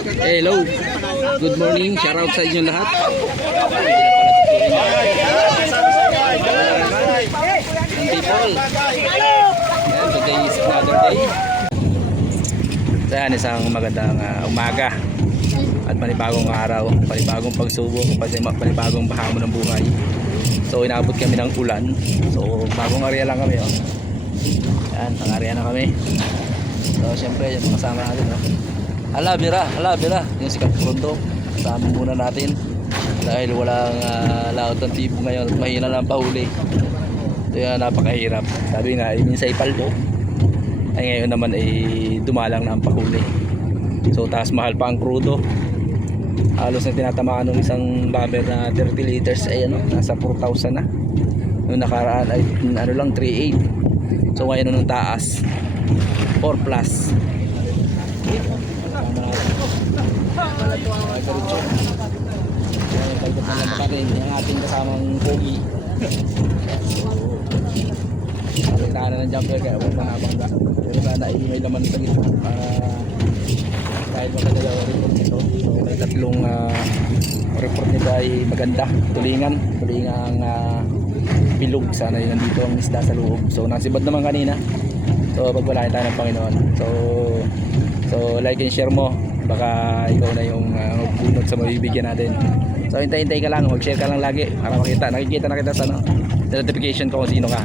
Hello, good morning, shout out sa inyo lahat. People, and today is another day. Yan, isang magandang umaga at panibagong araw, panibagong pagsubok, panibagong bahamon ng buhay. So inabot kami ng ulan. So bagong area lang kami, oh. Yan, ang area na kami. So syempre yung kasama natin, oh. Hala bira, yung sikat Rondo. Kasama muna natin dahil walang laot ng tipo ngayon at mahina lang pahuli. Ito yung napakahirap. Sabi nga, minsan ipaldo ay ngayon naman ay dumalang na ang pahuli. So taas mahal pa ang crudo. Halos na tinatamaan ng isang bomber na 30 liters ay nasa 4,000 na. Noong nakaraan ay lang 3,800. So ngayon nung taas 4 plus. Pagkat na lang pa rin yung ating kasamang pogi. Nakita na ng jumper kaya huwag manabangga. Pero sana ay may laman sa gitna kahit makadalawa report nito. So may tatlong report nito ay maganda. Tulingan bilog. Sana yun nandito ang isda sa loob. So nasibad naman kanina. So pagwalain tayo ng Panginoon. So like and share mo. Baka ikaw na yung bunot sa mabibigyan natin. So hintay-hintay ka lang, mag-share ka lang lagi para nakikita na kita sa notification ko kung sino ka.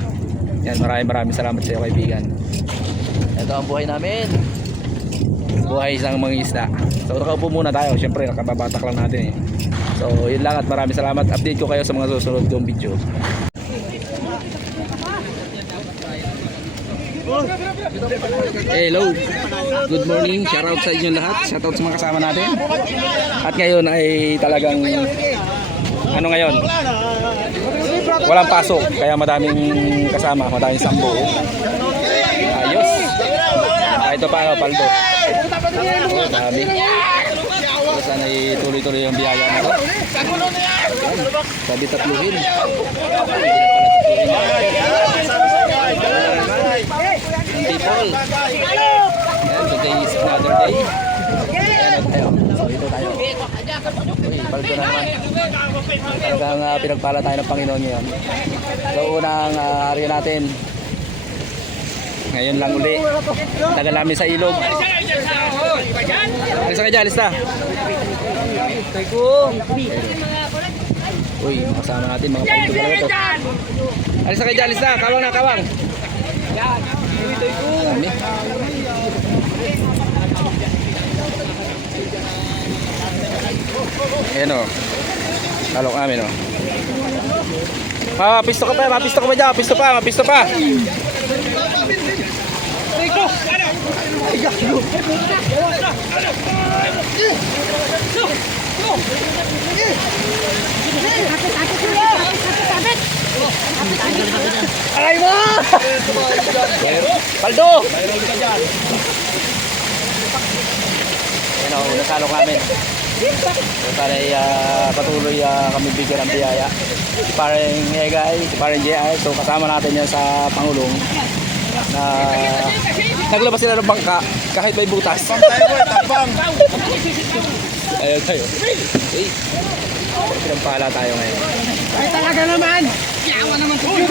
Yan, maraming salamat sa iyo kaibigan. Ito ang buhay namin. Buhay isang mga isda. So nakaupo muna tayo, syempre nakababatak lang natin eh. So yun lang at maraming salamat. Update ko kayo sa mga susunod kong video. Hello, good morning, shout out sa inyo lahat, shout out sa mga kasama natin. At ngayon ay talagang ngayon walang pasok kaya madaming kasama, madaming sambo. Ayos. Ito pa paldo. Dami. Sana ay tuloy-tuloy yung biyaya nito. Sabi tatluhin. People, and today is another day. So ito tayo. Uy, paldo na naman. Talagang pinagpala tayo ng Panginoon ngayon. So unang area natin ngayon lang uli. Tagal namin sa ilog. Alisa ka dyan, alista. Uy, kasama natin mga paldo na ito. Alisa ka dyan, alista. Kawang na, kawang. Dami. Ayan o. Talok namin o. Mapisto ka pa dyan. Mapisto pa. Aray mo! Paldo! Ayan o, nasalok namin. So sana ay patuloy kami bigyan ng biyaya. Si parang Egay, si parang JR. So kasama natin yan sa Pangulong na naglabas sila ng bangka kahit may butas. Ayun tayo. Okay. Pinampala tayo ngayon. Ay talaga naman! Yawa naman po! Oy!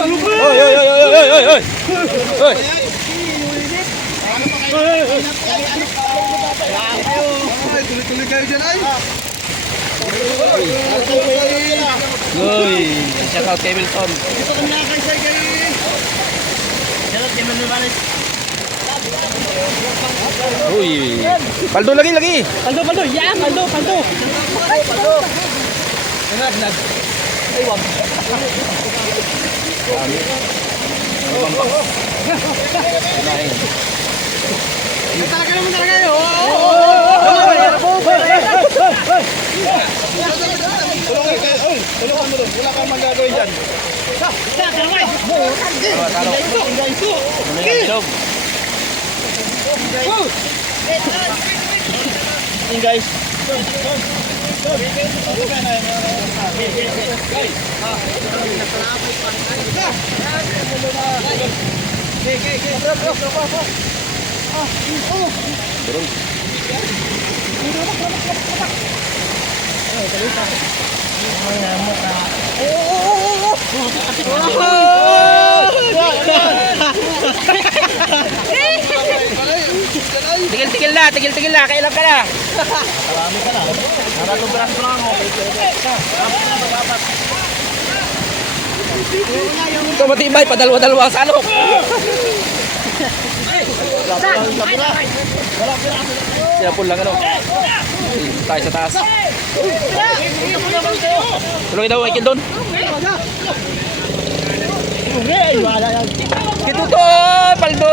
Tuloy-tuloy kayo dyan ay! Uy! Shout out kay Wilson. Ito kami nakakaisay kayo! Shout out kay Manuel. Uy! Paldo lagi! Paldo! Yan! Paldo! Nag! Ay, wag! Dami. Bambak. Kunain. Talaga naman kayo! Tulungan mo doon, wala kang magagawin dyan. Talok. Bilog. Yun guys. Durog. Tigil na, kailan ka na? Marami ka na. Naratong braso lang ako. Ito matibay, padalwa-dalwa sa alok. Sinapul lang ano. Tayo sa taas. Tulungin daw, Michael doon. Ito to, Paldo!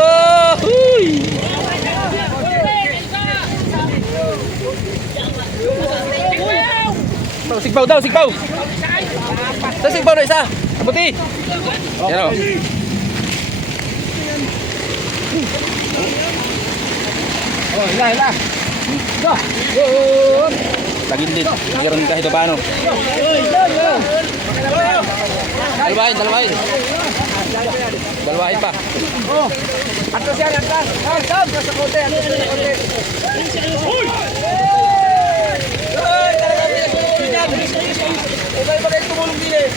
Uy! Sigpaw daw, sigpaw! Sa sigpaw na isa! Abuti! Yan o. Hila. Tagilid. Meron kahit paano. Dalawahin. Dalawahin pa. Atas yan, atas. Sam, nasa kote. Ibay ba kayo tumulong din eh?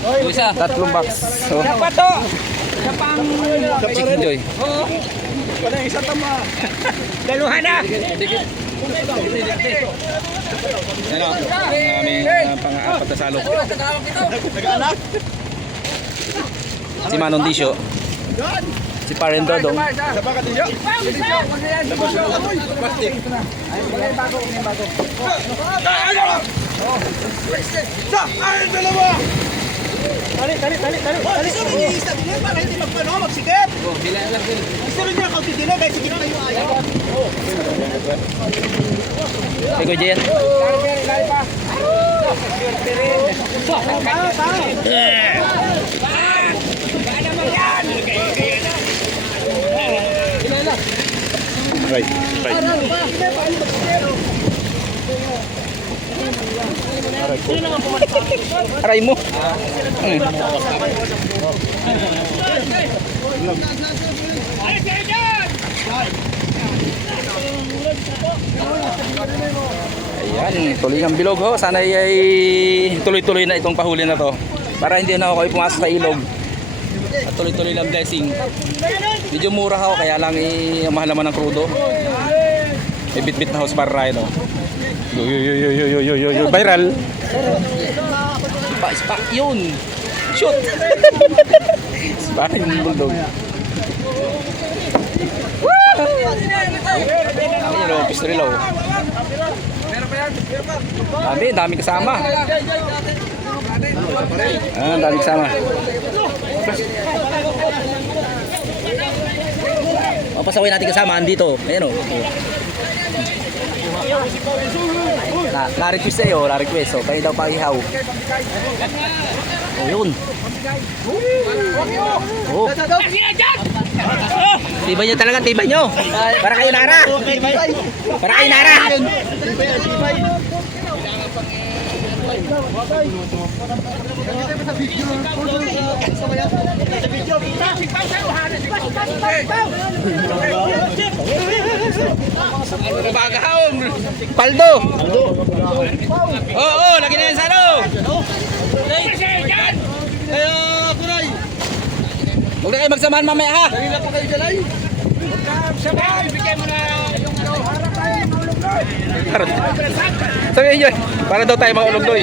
Yung isa, tatlong box. So, Pato! Sa pang... chicken joy. Oo. Wala yung isa tama. Daluhan na! Yan o. Ang aming pang-apat na salok. Si Manong Disyo. Si Paren Dodong. Sa baka din yun? Ay, dalawa! Tali. Gusto rin yung isa din para hindi magsikip. Gusto rin niya kaunti din kahit sige tayo ayaw. Ikaw, Jen. Right. Aray mo. Ayan, tuloy ng bilog ho. Sana ay tuloy-tuloy na itong pahuli na to. Para hindi na ako pumasok sa ilog. At tuloy-tuloy ng blessing. Medyo mura ho, kaya lang mahal naman ng krudo. May bit-bit na house para ride. Yo. Viral. Spa, yun. Shoot. Spa yung bulldog. Ayun o, pistrilo. Dami kasama. Dami kasama. Papasaway natin kasama andito. Ayun o. Na-request sa'yo, na-request. So, kayo daw pang-ihaw. O, yun. Oh. Tibay nyo talaga, tibay nyo. Para kayo nara. Para kayo nara. Bagahon. Paldo. Oo, lagi na yan sa ano. Huwag na kayo magsamaan mamaya ha. Dali lang pa kayo dyan ay. Sabay, bigay mo na yung harap tayo, maulog doy. Sabihin nyo, para daw tayo maulog doy.